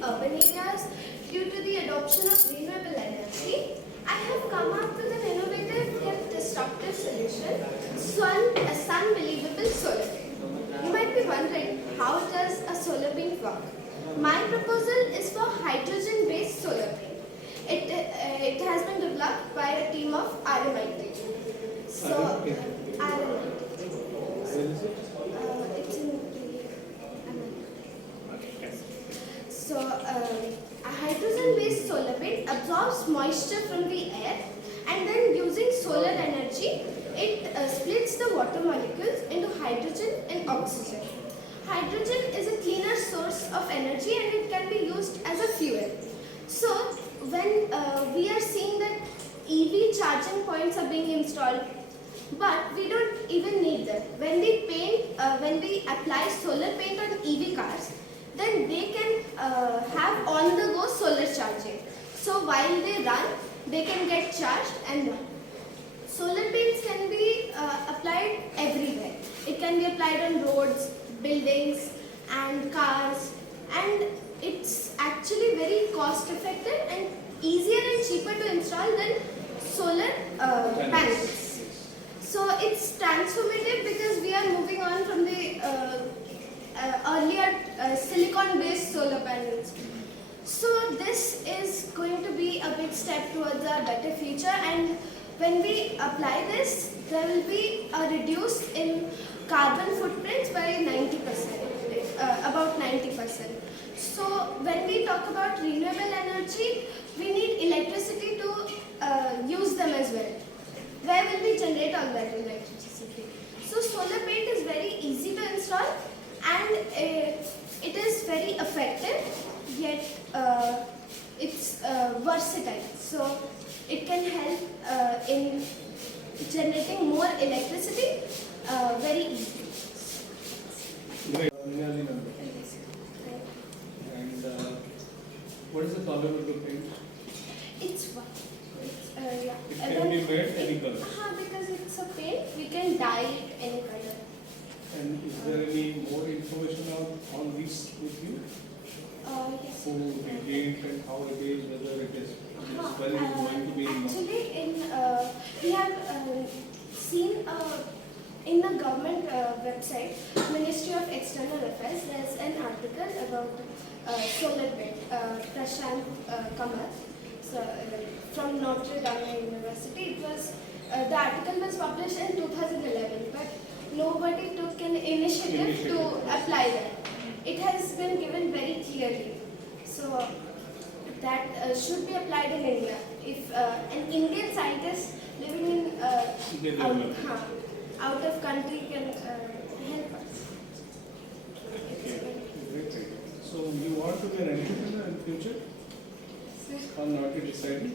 urban areas due to the adoption of renewable energy. I have come up with an innovative yet disruptive solution, sun-believable solar paint. You might be wondering, how does a solar paint work? My proposal is for hydrogen-based solar paint. It has been developed by a team of RMIT. So, RMIT. It's in So, a hydrogen-based solar paint absorbs moisture from the air, and then using solar energy, it splits the water molecules into hydrogen and oxygen. Hydrogen is a cleaner source of energy and it can be used as a fuel. So, when we are seeing that EV charging points are being installed, but we don't even need them. When we apply solar paint on EV cars, then they can have on-the-go solar charging. So while they run, they can get charged and run. Solar paints can be applied everywhere. It can be applied on roads, buildings and cars, and it's actually very cost-effective and easier and cheaper to install than solar panels. So it's transformative because we are moving on from the earlier silicon-based solar panels. So this is going to be a big step towards a better future, and when we apply this, there will be a reduce in carbon footprints by 90%, about 90%. So when we talk about renewable energy, we need electricity to use them as well. Where will we generate all that electricity? So solar paint is very easy to install, and it is very effective, yet it's versatile. So it can help in generating more electricity very easily. And what is the color of the paint? It's white. Yeah. It can be made any color. Because it's a paint, we can dye it any color. And is there any more information on this with you? Yes. Who the paint and how it is, whether it is when it is going to be actually, we have seen in the government website, Ministry of External Affairs, there's an article about solar paint, Prashant Kamal, from Notre Dame University. It was the article was published in 2011, but nobody took an initiative to apply that. It has been given very clearly. So that should be applied in India. If an Indian scientist living in out of country can help us. Okay. So you want to be an entrepreneur in future? Sir, Or not you decided?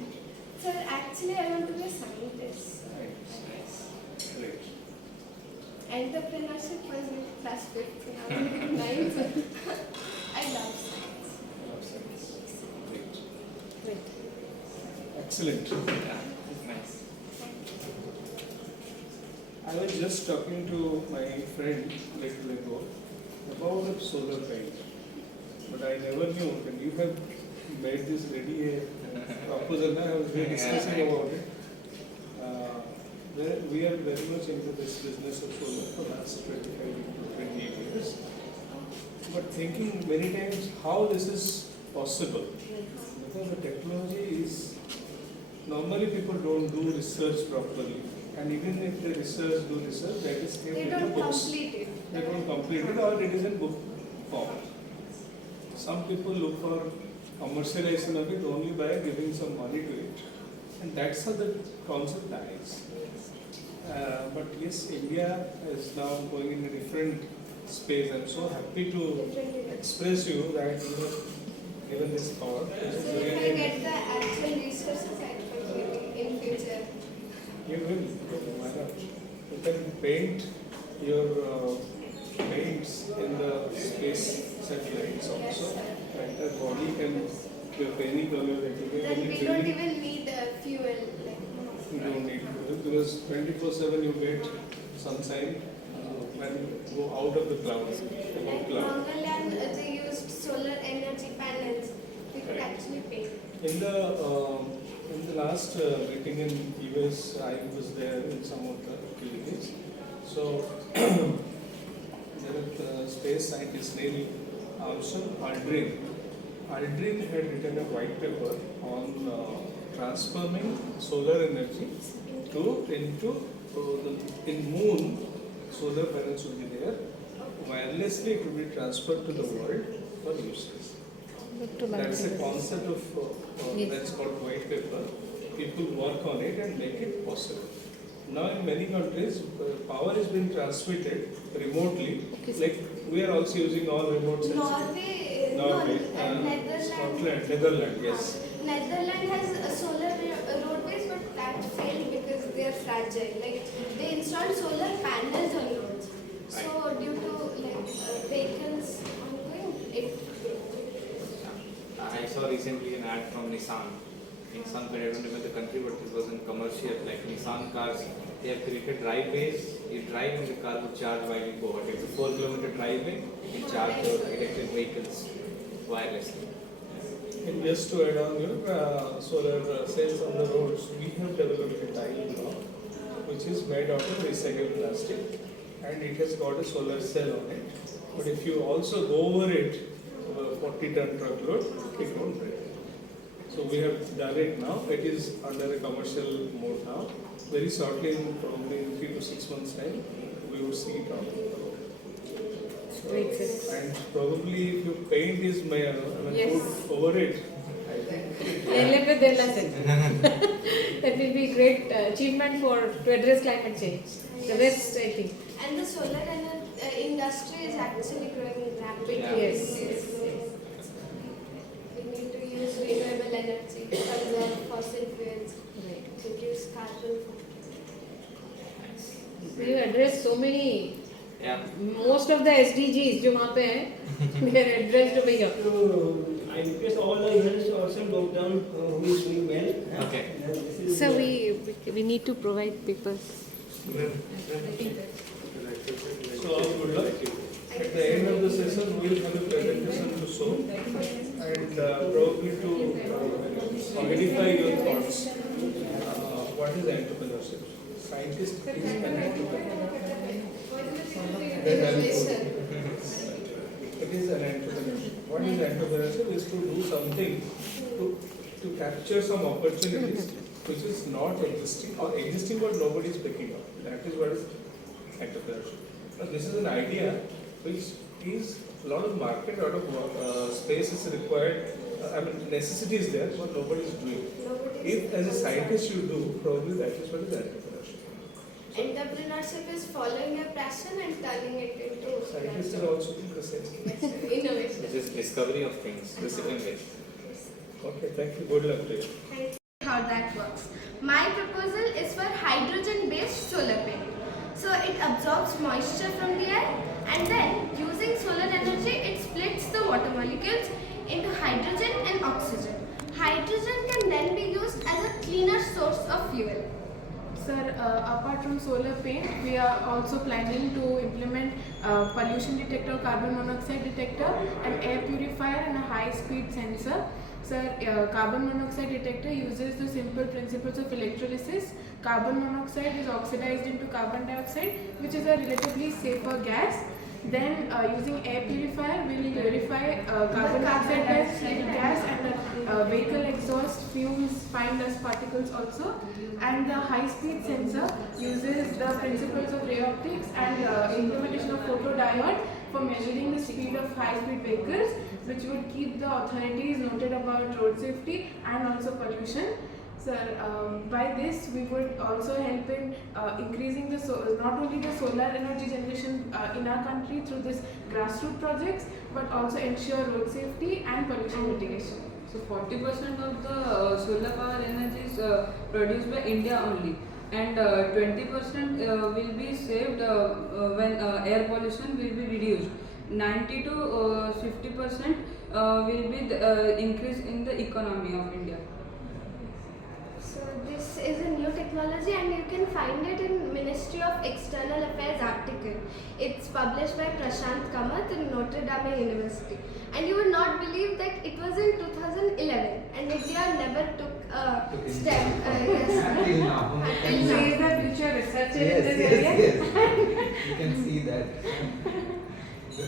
sir, actually I want to be a scientist. Nice. Great. Entrepreneurship was in class 5th, now I'm in 9th. I love science. Love science. Great. Excellent. Nice. I was just talking to my friend little ago about the solar paint, but I never knew that you have made this ready a proposal. I was discussing about it. We are very much into this business of solar for the last 25 to 28 years, but thinking many times how this is possible, because the technology is, normally people don't do research properly, and even if they do research, that is kept in the books. They don't complete it, or it is in book form. Some people look for commercialization of it only by giving some money to it, and that's how the concept dies. But yes, India is now going in a different space. I'm so happy to express you that you have given this thought. So if I get the actual resources, I can in future. You will. Why not? You can paint your paints in the space satellites also. Right? The body can give any color that you can. Then we don't even need fuel. You don't need fuel because 24/7 you get sunshine when you go out of the clouds. Like Mangalyaan, they used solar energy panels actually paid? In the last meeting in US, I was there in some of the activities. So there is the space scientist named Aldrin. Aldrin had written a white paper on transforming solar energy in moon. Solar panels would be there. Wirelessly, it would be transferred to the world for usage. That's a concept of that's called white paper. People work on it and make it possible. Now, in many countries, power is being transmitted remotely. Like we are also using all remote sensors. Norway, Netherlands. Netherlands, yes. Netherlands has solar roadways, but that failed because they are fragile. Like they installed solar panels on roads. So due to vehicles ongoing, it. I saw recently an ad from Nissan. In some I don't remember the country, but it was in commercial. Like Nissan cars, they have created driveways. You drive and the car will charge while you go. It's a 4-kilometer driveway. You can charge your electric vehicles wirelessly. And just to add on your solar cells on the roads, we have developed a tile block which is made out of recycled plastic, and it has got a solar cell on it. But if you also go over it, 40-ton truckload, it won't break. So we have done it now. It is under a commercial mode now. Very shortly, probably in 3 to 6 months' time, we will see it on the road. And probably if your paint is put over it, I think. That will be great achievement to address climate change. The rest, I think. And the solar industry is actually growing rapidly. Yeah. Yes. We need to use renewable energy, conserve fossil fuels, reduce carbon. You address so many. Yeah. Most of the SDGs जो वहाँ पे हैं, they are addressed over here. So I request all the events also note down who is doing well. Okay. So we need to provide papers. So all good luck. At the end of the session, we will have a presentation to show and probably to solidify your thoughts. What is entrepreneurship? Scientist is an entrepreneur. It is an entrepreneurship. What is entrepreneurship? Is to do something to capture some opportunities which is not existing or existing but nobody is picking up. That is what is entrepreneurship. Now, this is an idea which is a lot of market, a lot of space is required. Necessity is there, but nobody is doing. If as a scientist you do, probably that is what is entrepreneurship. Entrepreneurship is following your passion and turning it into Scientists are also doing the same. innovation. This is discovery of things, discipline based. Okay, thank you. Good luck to you. Thank you. How that works. My proposal is for hydrogen-based solar paint. So it absorbs moisture from the air, and then using solar energy, it splits the water molecules into hydrogen and oxygen. Hydrogen can then be used as a cleaner source of fuel. Sir, apart from solar paint, we are also planning to implement pollution detector, carbon monoxide detector, an air purifier and a high-speed sensor. Sir, carbon monoxide detector uses the simple principles of electrolysis. Carbon monoxide is oxidized into carbon dioxide, which is a relatively safer gas. Then using air purifier, we will purify carbon dioxide gas and vehicle exhaust fumes, fine dust particles also. And the high-speed sensor uses the principles of ray optics and implementation of photodiode for measuring the speed of high-speed vehicles, which would keep the authorities noted about road safety and also pollution. Sir, by this we would also help in increasing not only the solar energy generation in our country through this grassroots projects, but also ensure road safety and pollution mitigation. So 40% of the solar power energy is produced by India only, and 20% will be saved when air pollution will be reduced. 90 to 50% will be the increase in the economy of India. So this is a new technology, and you can find it in Ministry of External Affairs article. It's published by Prashant Kamath in Notre Dame University. And you would not believe that it was in 2011. step. Yes. Until now. Until She now. is the future researcher in Yes, this yes, area. yes. You can see that. So,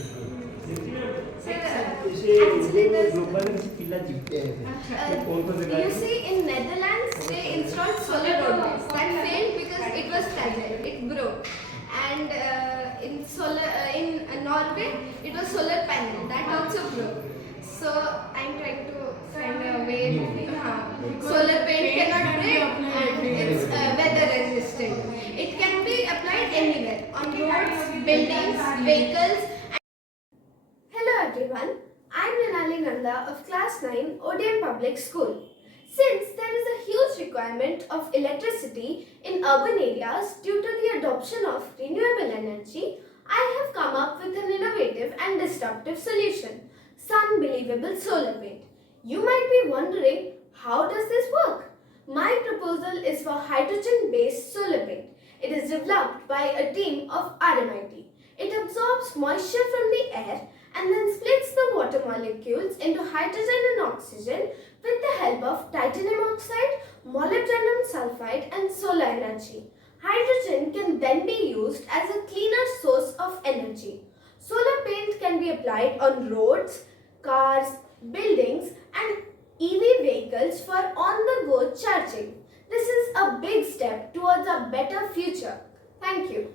जैसे actually there's global किला जीतते हैं कौन कौन से you see, in Netherlands they installed solar roadways that failed because it was fragile, it broke. And in Norway it was solar panel that also broke. So I'm trying to find a way. Solar paint cannot break and it's weather resistant. It can be applied anywhere, on roads, buildings, vehicles. Hello everyone, I'm Renali Nanda of class 9 ODM Public School. Since there is a huge requirement of electricity in urban areas due to the adoption of renewable energy, I have come up with an innovative and disruptive solution, sun-believable solar paint. You might be wondering, how does this work? My proposal is for hydrogen-based solar paint. It is developed by a team of RMIT. It absorbs moisture from the air and then splits the water molecules into hydrogen and oxygen with the help of titanium oxide, molybdenum sulfide and solar energy. Hydrogen can then be used as a cleaner source of energy. Solar paint can be applied on roads, cars, buildings and EV vehicles for on-the-go charging. This is a big step towards a better future. Thank you.